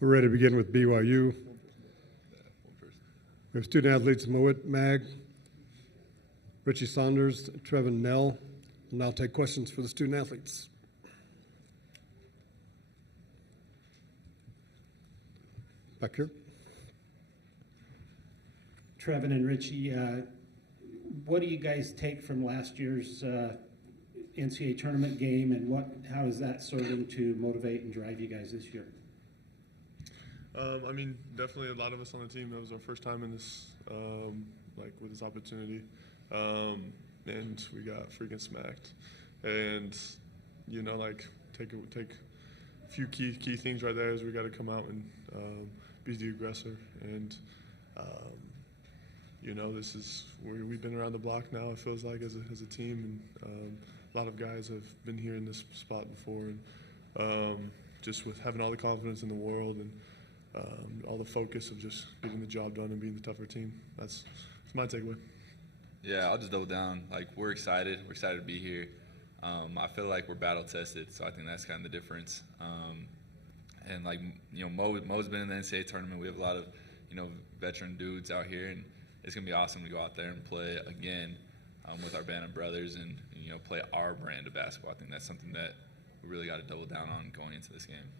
We're ready to begin with BYU. We have student athletes Moet Mag, Richie Saunders, Trevin Nell. We'll now take questions for the student athletes. Back here. Trevin and Richie, what do you guys take from last year's NCAA Tournament game, and how is that serving to motivate and drive you guys this year? I mean, definitely a lot of us on the team, that was our first time in this, with this opportunity. And we got freaking smacked. And, take a few key things right there is we got to come out and be the aggressor. And, this is where we've been around the block now, it feels like, as a team. And a lot of guys have been here in this spot before. And just with having all the confidence in the world and all the focus of just getting the job done and being the tougher team. That's my takeaway. Yeah, I'll just double down. We're excited. We're excited to be here. I feel like we're battle tested, so I think that's kind of the difference. Mo's been in the NCAA tournament. We have a lot of, veteran dudes out here, and it's gonna be awesome to go out there and play again with our band of brothers and play our brand of basketball. I think that's something that we really got to double down on going into this game.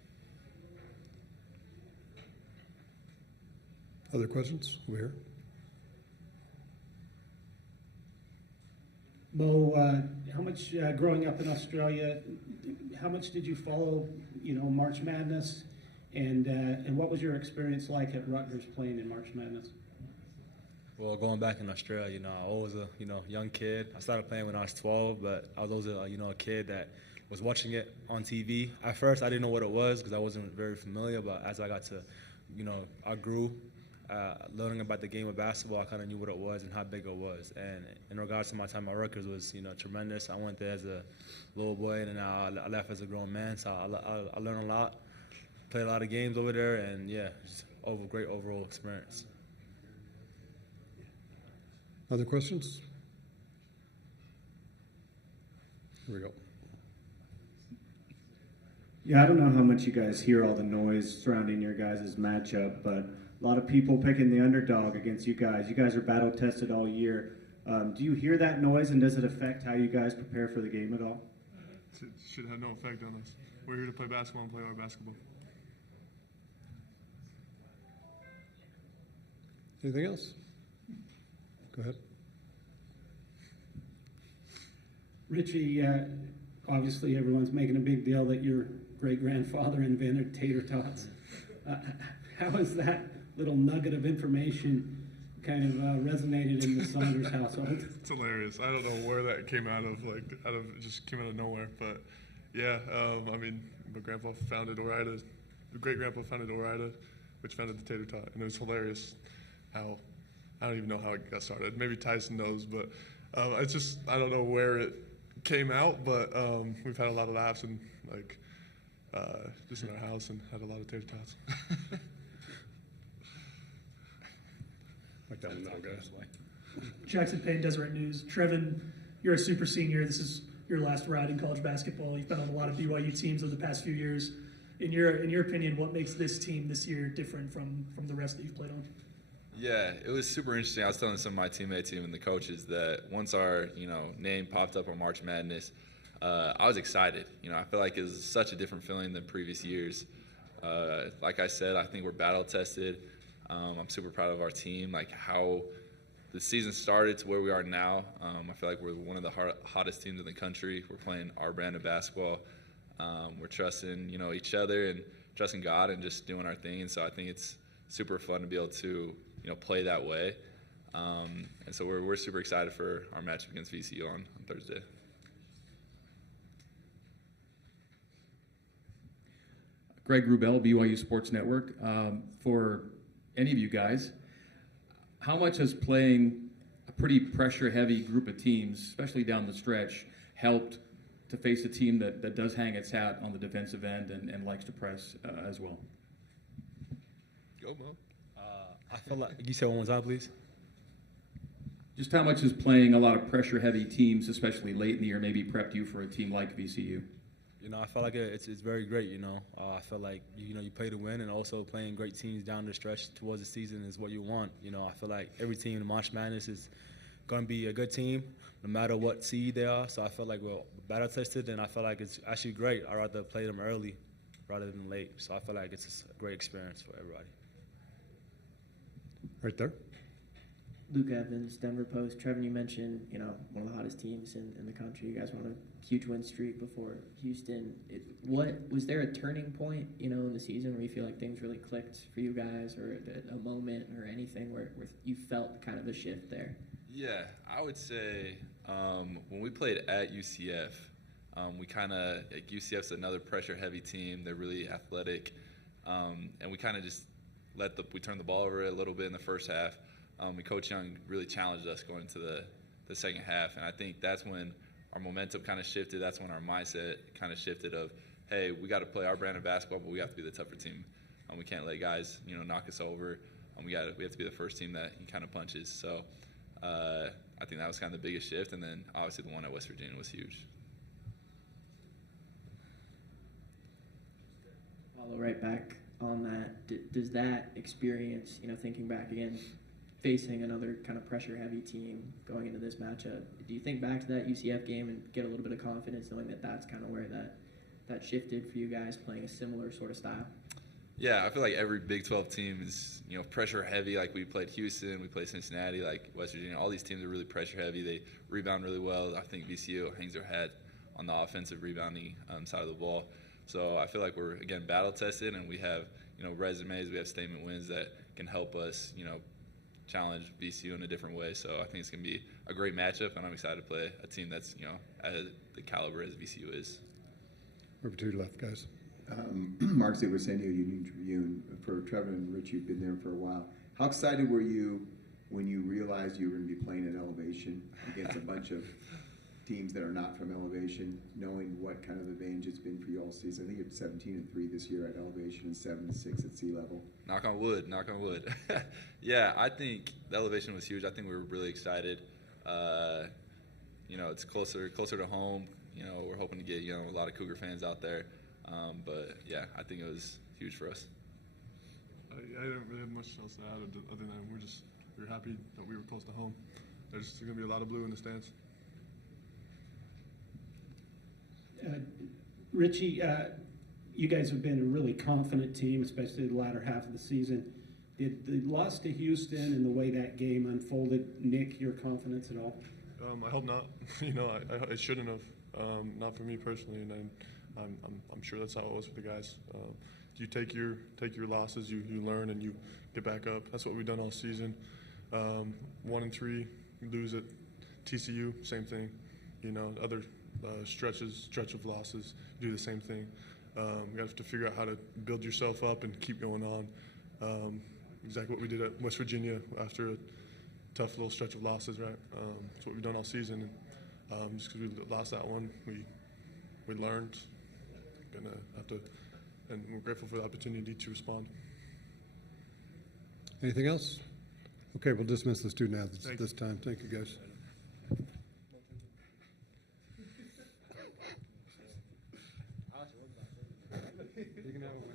Other questions over here? Mo, how much growing up in Australia, how much did you follow, March Madness, and what was your experience like at Rutgers playing in March Madness? Well, going back in Australia, I was a young kid. I started playing when I was 12, but I was always a kid that was watching it on TV. At first, I didn't know what it was because I wasn't very familiar. But as I got to, I grew. Learning about the game of basketball, I kind of knew what it was and how big it was. And in regards to my time at Rutgers, was tremendous. I went there as a little boy, and then I left as a grown man. So I learned a lot, played a lot of games over there, and just great overall experience. Other questions? Here we go. Yeah, I don't know how much you guys hear all the noise surrounding your guys' matchup, but a lot of people picking the underdog against you guys. You guys are battle tested all year. Do you hear that noise, and does it affect how you guys prepare for the game at all? It should have no effect on us. We're here to play basketball and play our basketball. Anything else? Go ahead. Richie, obviously everyone's making a big deal that your great-grandfather invented tater tots. How has that little nugget of information kind of resonated in the Saunders household? It's hilarious. I don't know where that came out of. It just came out of nowhere. But yeah, my grandpa founded Ore-Ida. Great-grandpa founded Ore-Ida, which founded the tater tot, and it was hilarious how. I don't even know how it got started. Maybe Tyson knows, but it's just, I don't know where it came out, but we've had a lot of laughs and just in our house and had a lot of tater tots. Like that one now, guys. Jackson Payne, Deseret News. Trevin, you're a super senior. This is your last ride in college basketball. You've been on a lot of BYU teams over the past few years. In your opinion, what makes this team this year different from the rest that you've played on? Yeah, it was super interesting. I was telling some of my teammates and the coaches that once our name popped up on March Madness, I was excited. I feel like it was such a different feeling than previous years. Like I said, I think we're battle tested. I'm super proud of our team, how the season started to where we are now. I feel like we're one of the hottest teams in the country. We're playing our brand of basketball. We're trusting each other and trusting God and just doing our thing. And so I think it's super fun to be able to play that way. And so we're super excited for our matchup against VCU on Thursday. Greg Wrubell, BYU Sports Network. For any of you guys, how much has playing a pretty pressure-heavy group of teams, especially down the stretch, helped to face a team that does hang its hat on the defensive end and likes to press as well? Go, Mo. I feel like, you said one more time, please. Just how much has playing a lot of pressure-heavy teams, especially late in the year, maybe prepped you for a team like VCU? You know, I felt like it's very great. You know, I felt like you play to win, and also playing great teams down the stretch towards the season is what you want. You know, I feel like every team in March Madness is going to be a good team, no matter what seed they are. So I feel like we're battle tested, and I feel like it's actually great. I'd rather play them early rather than late. So I feel like it's just a great experience for everybody. Right there. Luke Evans, Denver Post. Trevin, you mentioned, one of the hottest teams in the country. You guys were on a huge win streak before Houston. Was there a turning point, in the season where you feel like things really clicked for you guys, or a moment or anything where you felt kind of a shift there? Yeah, I would say when we played at UCF, we kind of, UCF's another pressure-heavy team. They're really athletic, and we kind of just we turned the ball over a little bit in the first half. Coach Young really challenged us going into the second half, and I think that's when our momentum kind of shifted. That's when our mindset kind of shifted of, hey, we got to play our brand of basketball, but we have to be the tougher team. We can't let guys, knock us over. We have to be the first team that he kind of punches. So I think that was kind of the biggest shift, and then obviously the one at West Virginia was huge. Follow right back on that. Does that experience, thinking back again, facing another kind of pressure-heavy team going into this matchup, do you think back to that UCF game and get a little bit of confidence knowing that that's kind of where that shifted for you guys, playing a similar sort of style? Yeah, I feel like every Big 12 team is, pressure-heavy. Like we played Houston, we played Cincinnati, like West Virginia. All these teams are really pressure-heavy. They rebound really well. I think VCU hangs their hat on the offensive rebounding side of the ball. So I feel like we're, again, battle-tested, and we have, resumes, we have statement wins that can help us, challenge VCU in a different way. So I think it's going to be a great matchup, and I'm excited to play a team that's, at the caliber as VCU is. Over to your left, guys. Mark said we're sending you a unique Tribune. For Trevor and Rich, you've been there for a while. How excited were you when you realized you were going to be playing at elevation against a bunch of teams that are not from elevation, knowing what kind of advantage it's been for you all season? I think you're 17-3 this year at elevation and 7-6 at sea level. Knock on wood, knock on wood. Yeah, I think the elevation was huge. I think we were really excited. It's closer to home. We're hoping to get, a lot of Cougar fans out there. But yeah, I think it was huge for us. I didn't really have much else to add other than we were happy that we were close to home. There's going to be a lot of blue in the stands. Richie, you guys have been a really confident team, especially the latter half of the season. Did the loss to Houston and the way that game unfolded nick your confidence at all? I hope not. It shouldn't have. Not for me personally, and I'm sure that's how it was for the guys. You take your losses, you learn, and you get back up. That's what we've done all season. 1-3, you lose at TCU, same thing. Other stretch of losses, do the same thing. You have to figure out how to build yourself up and keep going on. Exactly what we did at West Virginia after a tough little stretch of losses, right? That's what we've done all season. And just because we lost that one, we learned. Gonna have to, and we're grateful for the opportunity to respond. Anything else? Okay, we'll dismiss the student athletes at this time. Thank you, guys. You can have a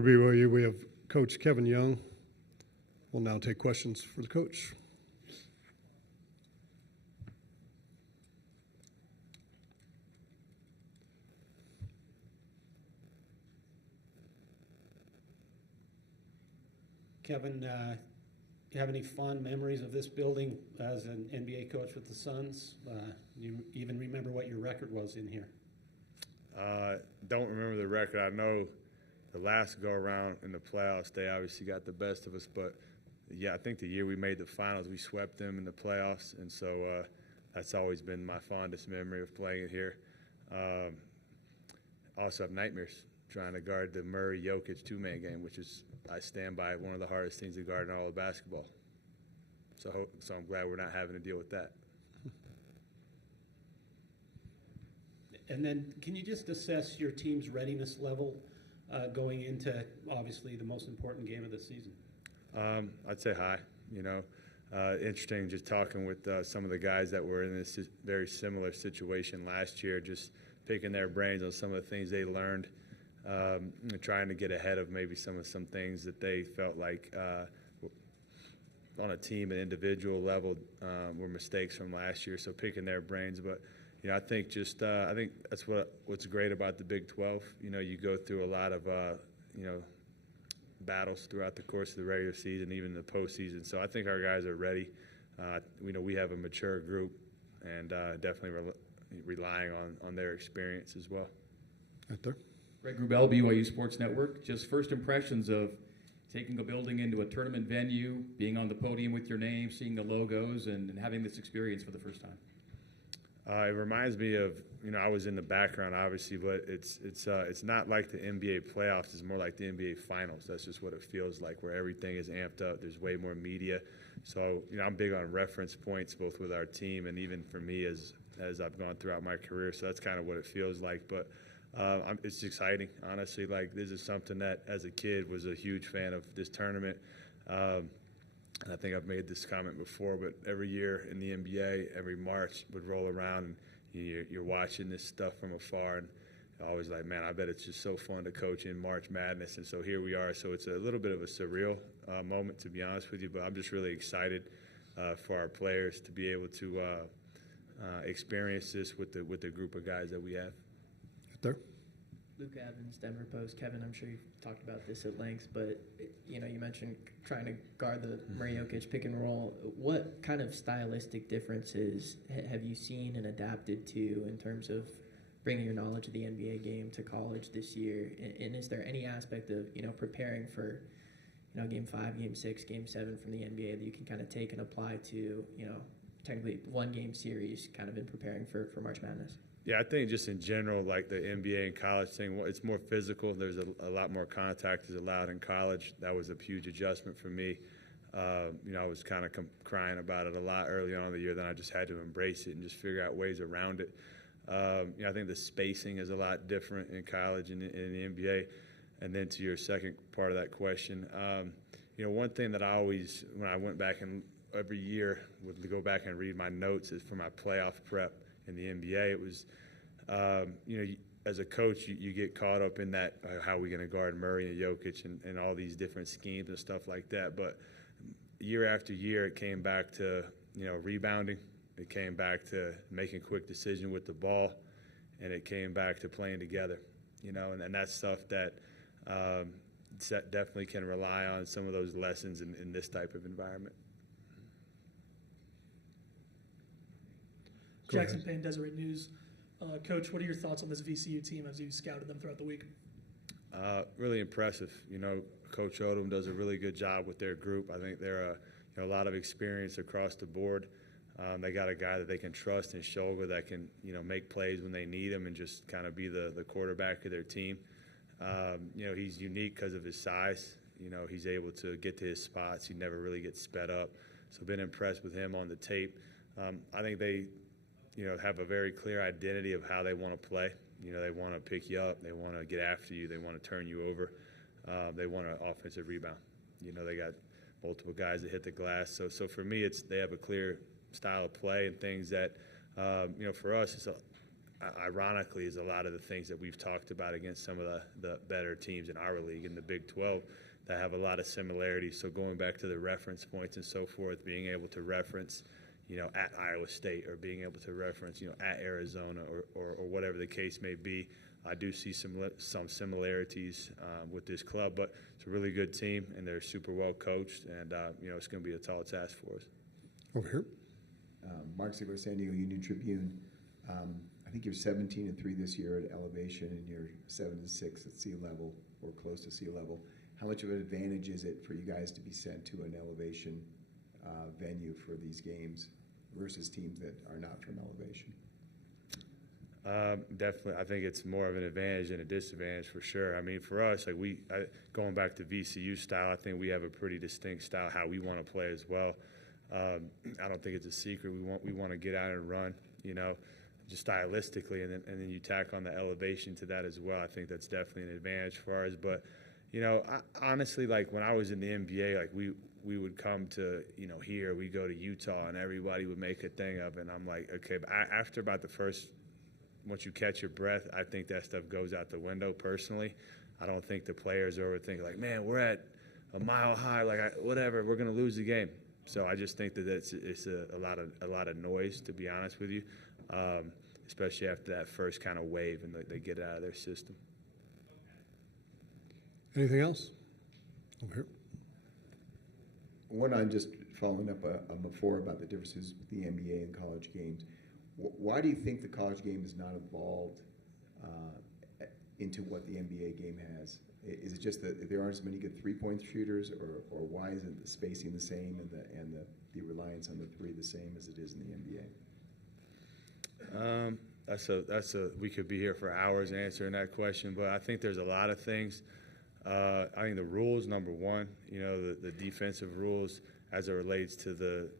For BYU, we have Coach Kevin Young. We'll now take questions for the coach. Kevin, you have any fond memories of this building as an NBA coach with the Suns? You even remember what your record was in here? Don't remember the record. I know the last go around in the playoffs, they obviously got the best of us. But yeah, I think the year we made the finals, we swept them in the playoffs, and so that's always been my fondest memory of playing it here. Also have nightmares trying to guard the Murray-Jokic two-man game, which is, I stand by, one of the hardest things to guard in all of basketball. So I'm glad we're not having to deal with that. And then can you just assess your team's readiness level going into, obviously, the most important game of the season? I'd say high. Interesting just talking with some of the guys that were in this very similar situation last year, just picking their brains on some of the things they learned, trying to get ahead of maybe some things that they felt like on a team and individual level were mistakes from last year. So picking their brains, but I think I think that's what's great about the Big 12. You go through a lot of battles throughout the course of the regular season, even the postseason. So I think our guys are ready. We have a mature group, and definitely relying on their experience as well. Right there. Greg Wrubell, BYU Sports Network. Just first impressions of taking a building into a tournament venue, being on the podium with your name, seeing the logos, and having this experience for the first time. It reminds me of, I was in the background obviously, but it's not like the NBA playoffs. It's more like the NBA finals. That's just what it feels like, where everything is amped up. There's way more media. So, I'm big on reference points, both with our team and even for me as I've gone throughout my career. So that's kind of what it feels like. But it's exciting, honestly. Like, this is something that as a kid was a huge fan of this tournament. And I think I've made this comment before, but every year in the NBA, every March would roll around, and you're watching this stuff from afar, and always like, man, I bet it's just so fun to coach in March Madness. And so here we are. So it's a little bit of a surreal moment, to be honest with you, but I'm just really excited for our players to be able to experience this with the group of guys that we have. Right there. Luke Evans, Denver Post. Kevin, I'm sure you've talked about this at length, but you mentioned trying to guard the Murray Jokic pick and roll. What kind of stylistic differences have you seen and adapted to in terms of bringing your knowledge of the NBA game to college this year? And is there any aspect of preparing for Game 5, Game 6, Game 7 from the NBA that you can kind of take and apply to technically one game series kind of in preparing for March Madness? Yeah, I think just in general, like the NBA and college thing, it's more physical. There's a lot more contact is allowed in college. That was a huge adjustment for me. I was kind of crying about it a lot early on in the year. Then I just had to embrace it and just figure out ways around it. I think the spacing is a lot different in college and in the NBA. And then to your second part of that question, one thing that I always, when I went back and every year would go back and read my notes is for my playoff prep. In the NBA, it was, as a coach, you get caught up in that, how are we going to guard Murray and Jokic and all these different schemes and stuff like that. But year after year, it came back to, rebounding. It came back to making quick decisions with the ball. And it came back to playing together, and that's stuff that definitely can rely on some of those lessons in this type of environment. Jackson Payne, Deseret News. Coach, what are your thoughts on this VCU team as you scouted them throughout the week? Really impressive. Coach Odom does a really good job with their group. I think they're a lot of experience across the board. They got a guy that they can trust in Shulga that can make plays when they need him and just kind of be the quarterback of their team. He's unique because of his size. He's able to get to his spots. He never really gets sped up. So been impressed with him on the tape. I think they have a very clear identity of how they want to play. They want to pick you up. They want to get after you. They want to turn you over. They want an offensive rebound. They got multiple guys that hit the glass. So for me, they have a clear style of play and things that, for us, ironically, is a lot of the things that we've talked about against some of the better teams in our league, in the Big 12, that have a lot of similarities. So going back to the reference points and so forth, being able to reference, at Iowa State, or being able to reference, at Arizona, or whatever the case may be. I do see some similarities with this club, but it's a really good team, and they're super well coached, and it's going to be a tall task for us. Over here. Mark Ziegler, San Diego Union Tribune. I think you're 17-3 this year at elevation, and you're 7-6 at sea level, or close to sea level. How much of an advantage is it for you guys to be sent to an elevation venue for these games versus teams that are not from elevation? Definitely, I think it's more of an advantage than a disadvantage for sure. I mean, for us, going back to VCU style, I think we have a pretty distinct style how we want to play as well. I don't think it's a secret. We want to get out and run, just stylistically, and then you tack on the elevation to that as well. I think that's definitely an advantage for us. But honestly, like when I was in the NBA, like we would come to here, we go to Utah, and everybody would make a thing of it. And I'm like, okay, but after about the first, once you catch your breath, I think that stuff goes out the window. Personally, I don't think the players overthink like, man, we're at a mile high, like whatever, we're gonna lose the game. So I just think that it's a lot of noise, to be honest with you, especially after that first kind of wave and they get it out of their system. Anything else? Over here. One, I'm just following up on before about the differences with the NBA and college games. Why do you think the college game has not evolved into what the NBA game has? Is it just that there aren't as many good three-point shooters, or why isn't the spacing the same and the reliance on the three the same as it is in the NBA? We could be here for hours answering that question, but I think there's a lot of things. I think the rules, number one, the defensive rules as it relates to the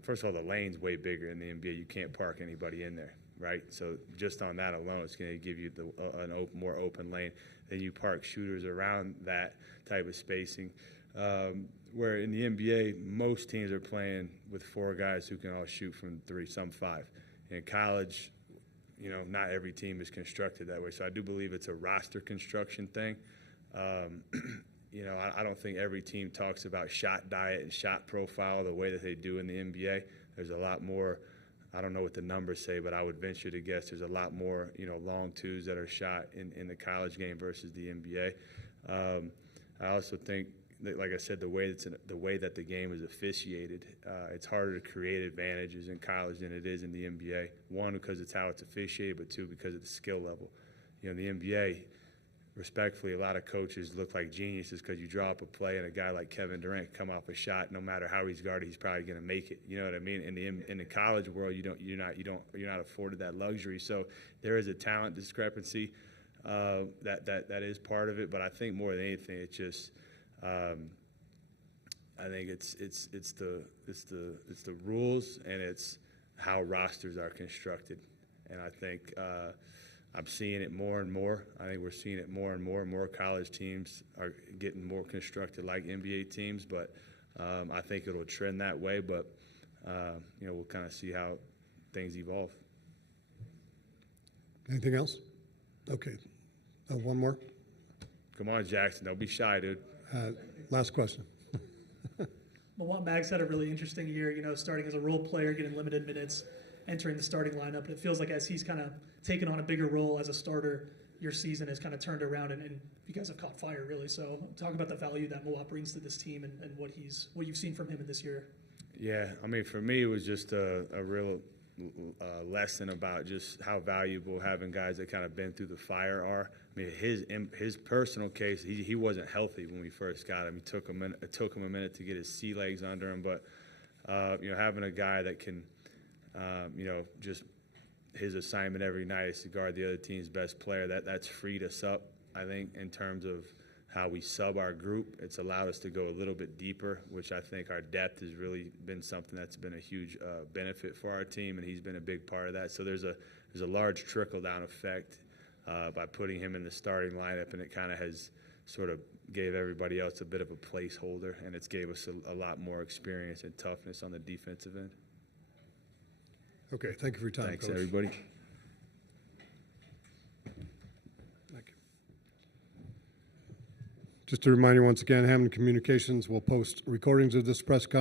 first of all, the lane's way bigger in the NBA. You can't park anybody in there, right? So just on that alone, it's going to give you more open lane. Then you park shooters around that type of spacing. Where in the NBA, most teams are playing with four guys who can all shoot from three, some five. In college, not every team is constructed that way. So I do believe it's a roster construction thing. I don't think every team talks about shot diet and shot profile the way that they do in the NBA. There's a lot more, I don't know what the numbers say, but I would venture to guess there's a lot more, long twos that are shot in the college game versus the NBA. I also think that, like I said, the way that the game is officiated, it's harder to create advantages in college than it is in the NBA. One, because it's how it's officiated, but two, because of the skill level. In the NBA, respectfully, a lot of coaches look like geniuses because you draw up a play and a guy like Kevin Durant come off a shot. No matter how he's guarded, he's probably going to make it. You know what I mean? In the college world, you're not afforded that luxury. So there is a talent discrepancy that is part of it. But I think more than anything, it's just I think it's the rules, and it's how rosters are constructed. And I think I'm seeing it more and more. I think we're seeing it more and more. More college teams are getting more constructed like NBA teams, but I think it'll trend that way. But we'll kind of see how things evolve. Anything else? Okay. One more. Come on, Jackson. Don't be shy, dude. Last question. Well, Mag's had a really interesting year, starting as a role player, getting limited minutes, entering the starting lineup. And it feels like as he's kind of taken on a bigger role as a starter, your season has kind of turned around, and you guys have caught fire, really. So talk about the value that Moab brings to this team and what you've seen from him in this year. Yeah, I mean, for me, it was just a real lesson about just how valuable having guys that kind of been through the fire are. I mean, his personal case, he wasn't healthy when we first got him. It took him a minute to get his sea legs under him, but having a guy that can, just his assignment every night is to guard the other team's best player. That's freed us up, I think, in terms of how we sub our group. It's allowed us to go a little bit deeper, which I think our depth has really been something that's been a huge benefit for our team, and he's been a big part of that. So there's a large trickle-down effect by putting him in the starting lineup, and it kind of has sort of gave everybody else a bit of a placeholder, and it's gave us a lot more experience and toughness on the defensive end. Okay, thank you for your time, Thanks, Coach. everybody. Just to remind you once again, Hammond Communications will post recordings of this press conference